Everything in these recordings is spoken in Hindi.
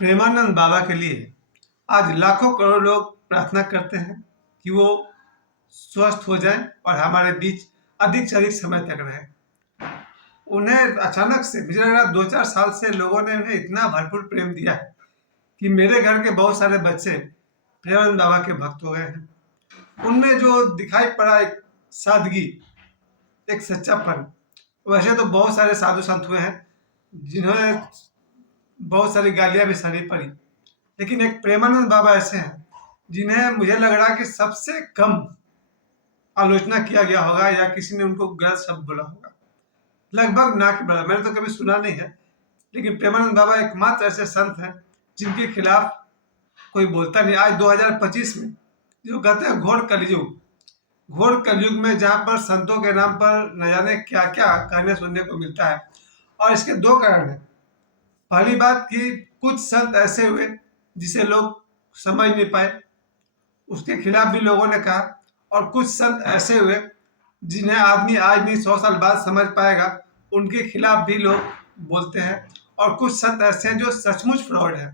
प्रेमानंद बाबा के लिए आज लाखों करोड़ लोग प्रार्थना करते हैं कि वो स्वस्थ हो जाएं और हमारे बीच अधिक से अधिक समय तक रहें। उन्हें अचानक से मुझे लग रहा है 2-4 साल से लोगों ने उन्हें इतना भरपूर प्रेम दिया है कि मेरे घर के बहुत सारे बच्चे प्रेमानंद बाबा के भक्त हो गए हैं। उनमें जो दिखाई पड़ा एक सादगी, एक सच्चापन। वैसे तो बहुत सारे साधु संत हुए हैं जिन्होंने बहुत सारी गालियां भी सहनी पड़ी, लेकिन एक प्रेमानंद बाबा ऐसे हैं जिन्हें मुझे लग रहा है कि सबसे कम आलोचना किया गया होगा या किसी ने उनको गलत शब्द बोला होगा, लगभग ना के बराबर। मैंने तो कभी सुना नहीं है, लेकिन प्रेमानंद बाबा एकमात्र ऐसे संत हैं जिनके खिलाफ कोई बोलता नहीं। आज 2025 में जो कहते हैं घोर कलयुग में जहाँ पर संतों के नाम पर न जाने क्या क्या कहने सुनने को मिलता है, और इसके दो कारण हैं। पहली बात कि कुछ संत ऐसे हुए जिसे लोग समझ नहीं पाए, उसके खिलाफ भी लोगों ने कहा, और कुछ संत ऐसे हुए जिन्हें आदमी आज नहीं 100 साल बाद समझ पाएगा, उनके खिलाफ भी लोग बोलते हैं। और कुछ संत ऐसे हैं जो सचमुच फ्रॉड है।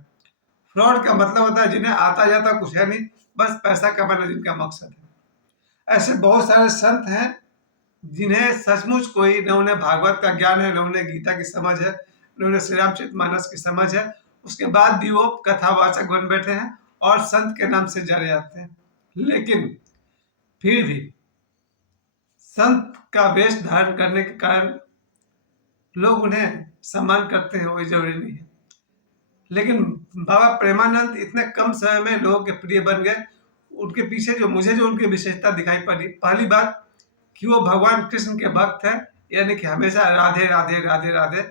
फ्रॉड का मतलब होता है जिन्हें आता जाता कुछ है नहीं, बस पैसा कमाना जिनका मकसद है। ऐसे बहुत सारे संत हैं जिन्हें सचमुच कोई न उन्हें भागवत का ज्ञान है, न उन्हें गीता की समझ है, न उन्हें श्री रामचरितमानस की समझ है। उसके बाद भी वो कथावाचक बन बैठे हैं और संत के नाम से जाने जाते हैं। लेकिन फिर भी संत का वेश धारण करने के कारण लोग उन्हें सम्मान करते हैं, वही जरूरी नहीं है। लेकिन बाबा प्रेमानंद इतने कम समय में लोगों के प्रिय बन गए। उनके पीछे जो उनकी विशेषता दिखाई पड़ी, पहली बात कि वो भगवान कृष्ण के भक्त हैं, यानी कि हमेशा राधे राधे राधे राधे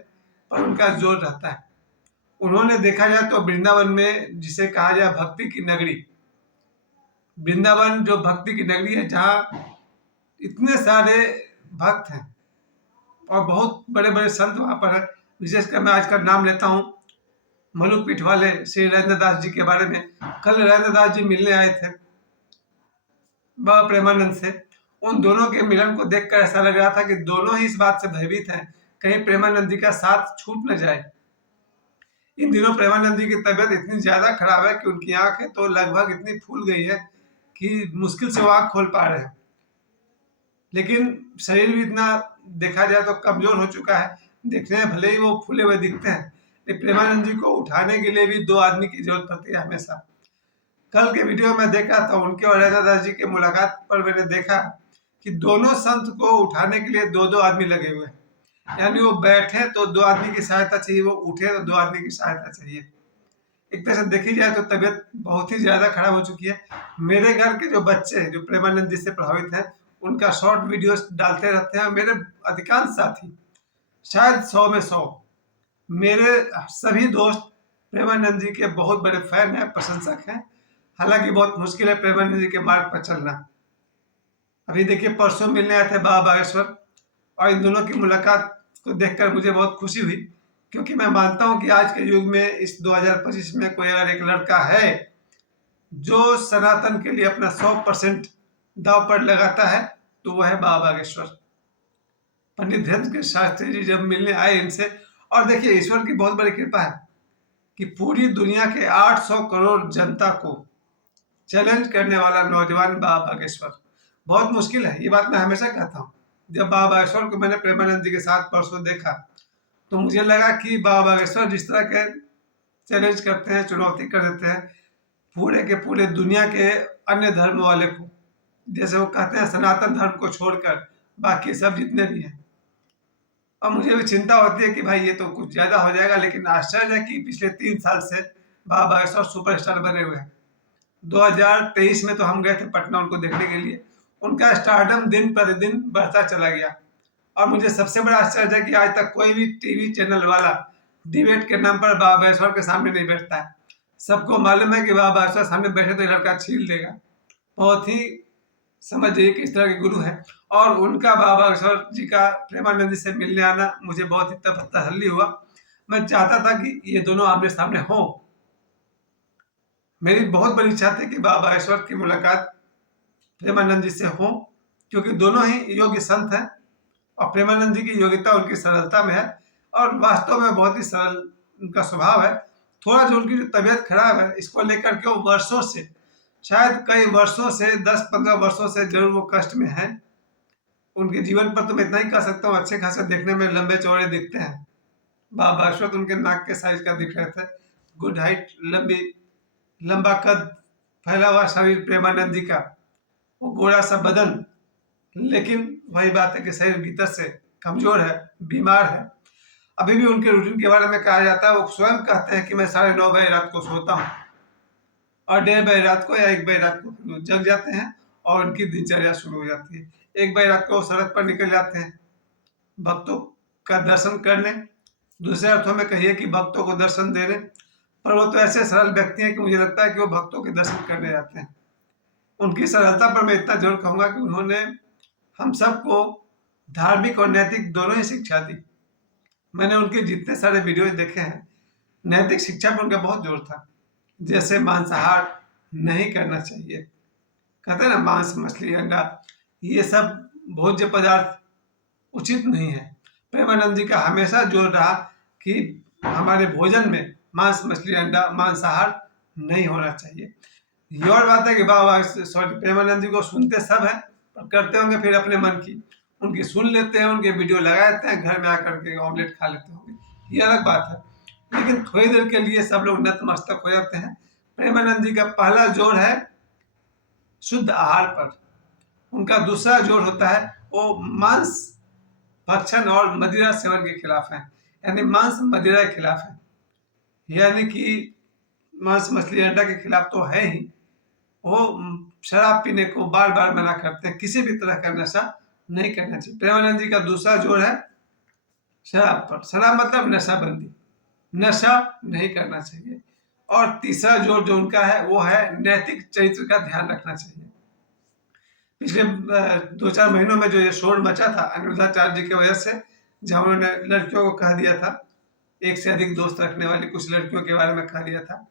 पर उनका जोर रहता है। उन्होंने देखा जाए तो वृंदावन में, जिसे कहा जाए भक्ति की नगरी, वृंदावन जो भक्ति की नगरी है, जहाँ इतने सारे भक्त हैं और बहुत बड़े बड़े संत वहाँ पर हैं। विशेषकर मैं आज का नाम लेता हूँ मलुकपीठ वाले श्री राजेंद्र दास जी के बारे में। कल राजेंद्र दास जी मिलने आए थे बाबा प्रेमानंद से। उन दोनों के मिलन को देखकर ऐसा लग रहा था कि दोनों ही इस बात से भयभीत हैं कहीं प्रेमानंद जी का साथ छूट न जाए। इन दिनों प्रेमानंद जी की तबीयत इतनी ज्यादा खराब है कि उनकी आंखें तो लगभग इतनी फूल गई है कि मुश्किल से वो आंख खोल पा रहे हैं। लेकिन शरीर भी इतना देखा जाए तो कमजोर हो चुका है। देखने में भले ही वो फूले हुए दिखते हैं, लेकिन प्रेमानंद जी को उठाने के लिए भी 2 आदमी की जरूरत पड़ती है हमेशा। कल के वीडियो में देखा था उनके और राजेंद्र दास जी की मुलाकात पर मैंने देखा कि दोनों संत को उठाने के लिए 2-2 आदमी लगे हुए हैं। यानी वो बैठे तो 2 आदमी की सहायता चाहिए, वो उठे तो 2 आदमी की सहायता चाहिए। एक तरह से देखी जाए तो तबीयत बहुत ही ज्यादा खराब हो चुकी है। मेरे घर के जो बच्चे जो प्रेमानंद जी से प्रभावित हैं, उनका शॉर्ट वीडियोस डालते रहते हैं। मेरे अधिकांश साथी, शायद 100 में 100, मेरे सभी दोस्त प्रेमानंद जी के बहुत बड़े फैन हैं, प्रशंसक हैं। हालांकि बहुत मुश्किल है प्रेमानंद जी के मार्ग पर चलना। अभी देखिए परसों मिलने आए थे बाबा बागेश्वर, और इन दोनों की मुलाकात को देखकर मुझे बहुत खुशी हुई, क्योंकि मैं मानता हूं कि आज के युग में इस 2025 में कोई अगर एक लड़का है जो सनातन के लिए अपना 100% दाव पर लगाता है तो वह है बाबा बागेश्वर। पंडित धीरेन्द्र के शास्त्री जी जब मिलने आए इनसे, और देखिए ईश्वर की बहुत बड़ी कृपा है कि पूरी दुनिया के 800 करोड़ जनता को चैलेंज करने वाला नौजवान बाबा बागेश्वर। बहुत मुश्किल है, ये बात मैं हमेशा कहता हूँ। जब बाबा बागेश्वर को मैंने प्रेमानंद जी के साथ परसों देखा तो मुझे लगा कि बाबा बागेश्वर जिस तरह के चैलेंज करते हैं, चुनौती कर देते हैं पूरे के पूरे दुनिया के अन्य धर्म वाले को, जैसे वो कहते हैं सनातन धर्म को छोड़कर बाकी सब जितने भी हैं। और मुझे भी चिंता होती है कि भाई ये तो कुछ ज्यादा हो जाएगा, लेकिन आश्चर्य है कि पिछले 3 साल से बाबा बागेश्वर सुपरस्टार बने हुए हैं। 2023 में तो हम गए थे पटना उनको देखने के लिए। उनका स्टारडम दिन प्रतिदिन बढ़ता चला गया, और मुझे सबसे बड़ा आश्चर्य है कि आज तक कोई भी टीवी चैनल वाला डिबेट के नाम पर बाबा बागेश्वर के सामने नहीं बैठता है। सबको मालूम है कि बाबा बागेश्वर सामने बैठे तो लड़का छील देगा। बहुत ही समझ जाइए कि इस तरह के गुरु हैं। और उनका बाबा बागेश्वर जी का प्रेमानंद जी से मिलने आना मुझे बहुत ही तसल्ली हुआ। मैं चाहता था कि ये दोनों आमने सामने हों। मेरी बहुत बड़ी इच्छा थी कि बाबा बागेश्वर की मुलाकात प्रेमानंद जी से हो, क्योंकि दोनों ही योग्य संत हैं और प्रेमानंद जी की योग्यता उनकी सरलता में है, और वास्तव में बहुत ही सरल उनका स्वभाव है। थोड़ा जो उनकी जो तबीयत खराब है, इसको लेकर के वो वर्षों से, शायद कई वर्षों से, 10-15 वर्षों से जरूर वो कष्ट में हैं। उनके जीवन पर तो मैं इतना ही कह सकता हूँ, अच्छे खासे देखने में लंबे चौड़े दिखते हैं। बाशवत उनके नाक के साइज का दिख रहे थे। गुड हाइट, लंबा कद, फैला हुआ शरीर प्रेमानंद जी का, वो गोरा सा बदन, लेकिन वही बात है कि शरीर भीतर से कमजोर है, बीमार है। अभी भी उनके रूटीन के बारे में कहा जाता है, वो स्वयं कहते हैं कि मैं 9:30 बजे रात को सोता हूँ और 1:30 बजे रात को या 1 बजे रात को फिर वो जग जाते हैं और उनकी दिनचर्या शुरू हो जाती है। 1 बजे रात को वो सड़क पर निकल जाते हैं भक्तों का दर्शन करने, दूसरे अर्थों में कहिए कि भक्तों को दर्शन देने। पर वो तो ऐसे सरल व्यक्ति हैं कि मुझे लगता है कि वो भक्तों के दर्शन करने जाते हैं। उनकी सरलता पर मैं इतना जरूर कहूँगा कि उन्होंने हम सबको धार्मिक और नैतिक दोनों ही शिक्षा दी। मैंने उनके जितने सारे वीडियो देखे हैं, नैतिक शिक्षा पर उनका बहुत जोर था। जैसे मांसाहार नहीं करना चाहिए, कहते हैं ना, मांस, मछली, अंडा, ये सब भोज्य पदार्थ उचित नहीं है। प्रेमानंद जी का हमेशा जोर रहा कि हमारे भोजन में मांस, मछली, अंडा, मांसाहार नहीं होना चाहिए। ये और बात है कि वाह, सॉरी, प्रेमानंद जी को सुनते सब हैं, पर करते होंगे फिर अपने मन की। उनकी सुन लेते हैं, उनके वीडियो लगा लेते हैं, घर में आकर के ऑमलेट खा लेते होंगे, ये अलग बात है। लेकिन थोड़ी देर के लिए सब लोग नतमस्तक हो जाते हैं। प्रेमानंद जी का पहला जोर है शुद्ध आहार पर, उनका दूसरा जोर होता है वो मांस भक्षण और मदिरा सेवन के खिलाफ है, यानी मांस मदिरा के खिलाफ है। यानी कि मांस, मछली, अंडा के खिलाफ तो है ही, वो शराब पीने को बार बार मना करते हैं, किसी भी तरह का नशा नहीं करना चाहिए। प्रेमानंद जी का दूसरा जोर है शराब पर, शराब मतलब नशाबंदी, नशा नहीं करना चाहिए। और तीसरा जोर जो उनका है वो है नैतिक चरित्र का ध्यान रखना चाहिए। पिछले 2-4 महीनों में जो ये शोर मचा था अनिरुद्धाचार्य जी की वजह से, जहां उन्होंने लड़कियों को कह दिया था, एक से अधिक दोस्त रखने वाली कुछ लड़कियों के बारे में कह दिया था,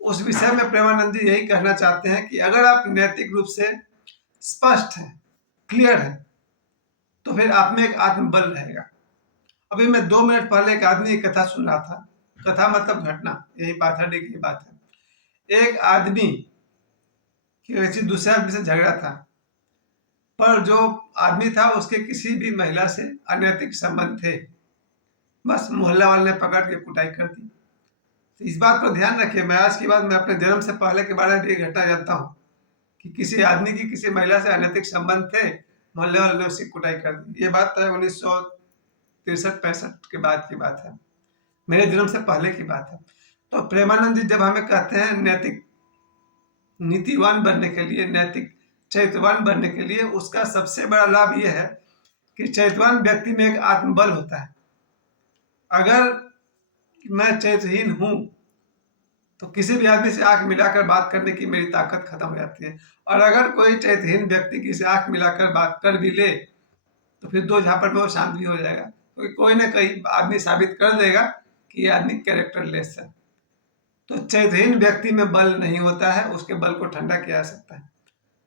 उस विषय में प्रेमानंद जी यही कहना चाहते हैं कि अगर आप नैतिक रूप से स्पष्ट हैं, क्लियर हैं, तो फिर आप में एक आत्मबल रहेगा। अभी मैं 2 मिनट पहले एक आदमी की कथा सुन रहा था, कथा मतलब घटना, यही पाथरडी की बात है। एक आदमी किसी दूसरे आदमी से झगड़ा था, पर जो आदमी था उसके किसी भी महिला से अनैतिक संबंध थे, बस मोहल्ला वाले ने पकड़ के कुटाई कर दी। तो इस बात पर ध्यान रखिए, मैं आज की बात मैं अपने जन्म से पहले के बारे में भी घटना जानता हूँ कि किसी आदमी की किसी महिला से अनैतिक संबंध थे, मोहल्ले वाले ने उसकी कुटाई कर दी। ये बात है 1963-65 के बाद की बात है, मेरे जन्म से पहले की बात है। तो प्रेमानंद जी जब हमें कहते हैं नैतिक नीतिवान बनने के लिए, नैतिक चरित्रवान बनने के लिए, उसका सबसे बड़ा लाभ यह है कि चरित्रवान व्यक्ति में एक आत्मबल होता है। अगर मैं चरित्रहीन हूं तो किसी भी आदमी से आंख मिलाकर बात करने की मेरी ताकत खत्म हो जाती है, और अगर कोई चरित्रहीन व्यक्ति किसी आंख मिलाकर बात कर भी ले तो फिर 2 झापड़ में वो शांत भी हो जाएगा, क्योंकि कोई ना कोई आदमी साबित कर देगा कि ये आदमी कैरेक्टरलेस है। तो चरित्रहीन व्यक्ति में बल नहीं होता है, उसके बल को ठंडा किया जा सकता है।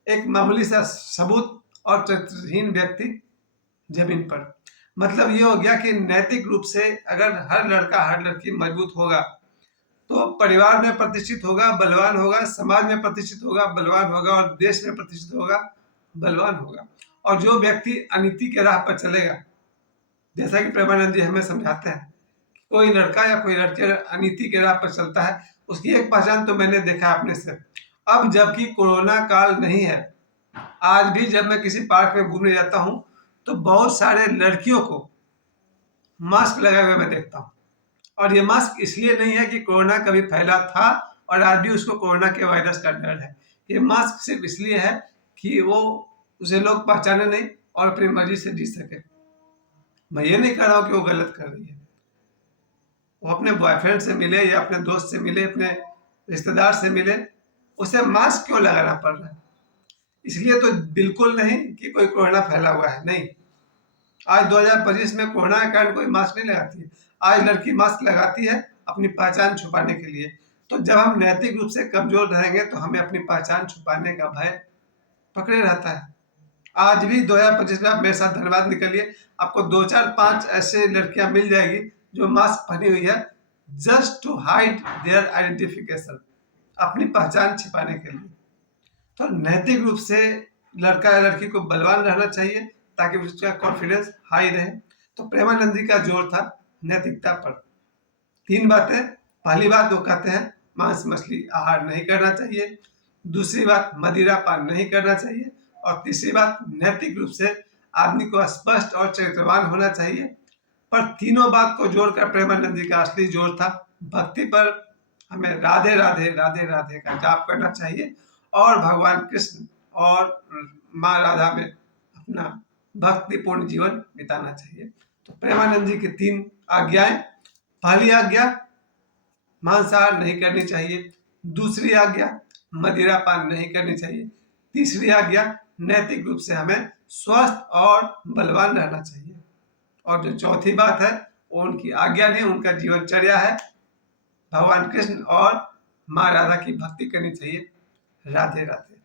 एक मामूली सा सबूत, और चरित्रहीन व्यक्ति जमीन पर। मतलब ये हो गया कि नैतिक रूप से अगर हर लड़का हर लड़की मजबूत होगा तो परिवार में प्रतिष्ठित होगा, बलवान होगा, समाज में प्रतिष्ठित होगा, बलवान होगा, और देश में प्रतिष्ठित होगा, बलवान होगा। और जो व्यक्ति अनीति के राह पर चलेगा, जैसा कि प्रेमानंद जी हमें समझाते हैं, कोई लड़का या कोई लड़की अगर अनीति के राह पर चलता है, उसकी एक पहचान तो मैंने देखा अपने से। अब जबकि कोरोना काल नहीं है, आज भी जब मैं किसी पार्क में घूमने जाता हूँ तो बहुत सारे लड़कियों को मास्क लगाए हुए मैं देखता हूँ। और ये मास्क इसलिए नहीं है कि कोरोना कभी फैला था और आज भी उसको कोरोना के वायरस का डर है। ये मास्क सिर्फ इसलिए है कि वो उसे लोग पहचाने नहीं और अपनी मर्जी से जी सके। मैं ये नहीं कह रहा हूँ कि वो गलत कर रही है, वो अपने बॉयफ्रेंड से मिले या अपने दोस्त से मिले, अपने रिश्तेदार से मिले, उसे मास्क क्यों लगाना पड़ रहा है? इसलिए तो बिल्कुल नहीं कि कोई कोरोना फैला हुआ है, नहीं। आज 2025 में कोरोना के कारण कोई मास्क नहीं लगाती है। आज लड़की मास्क लगाती है अपनी पहचान छुपाने के लिए। तो जब हम नैतिक रूप से कमजोर रहेंगे तो हमें अपनी पहचान छुपाने का भय पकड़े रहता है। आज भी 2025 में आप मेरे साथ धन्यवाद निकलिए, आपको 2, 4, 5 ऐसे लड़कियां मिल जाएगी जो मास्क पहनी हुई है, just to hide their identification, अपनी पहचान छिपाने के लिए। तो नैतिक रूप से लड़का या लड़की को बलवान रहना चाहिए ताकि उसका कॉन्फिडेंस हाई रहे। तो प्रेमानंद जी का जोर था नैतिकता पर। 3 बातें। पहली बात वो कहते हैं मांस मछली आहार नहीं करना चाहिए। दूसरी बात मदिरा पान नहीं करना चाहिए। और तीसरी बात नैतिक रूप से आदमी को स्पष्ट और चरित्रवान होना चाहिए। पर तीनों बात को जोड़कर प्रेमानंद जी का असली जोर था भक्ति पर। हमें राधे राधे राधे राधे का जाप करना चाहिए और भगवान कृष्ण और माँ राधा में अपना भक्तिपूर्ण जीवन बिताना चाहिए। तो प्रेमानंद जी की 3 आज्ञाएं। पहली आज्ञा मांसाहार नहीं करनी चाहिए। दूसरी आज्ञा मदिरा पान नहीं करनी चाहिए। तीसरी आज्ञा नैतिक रूप से हमें स्वस्थ और बलवान रहना चाहिए। और जो चौथी बात है वो उनकी आज्ञा नहीं, उनका जीवनचर्या है। भगवान कृष्ण और माँ राधा की भक्ति करनी चाहिए। राधे राधे।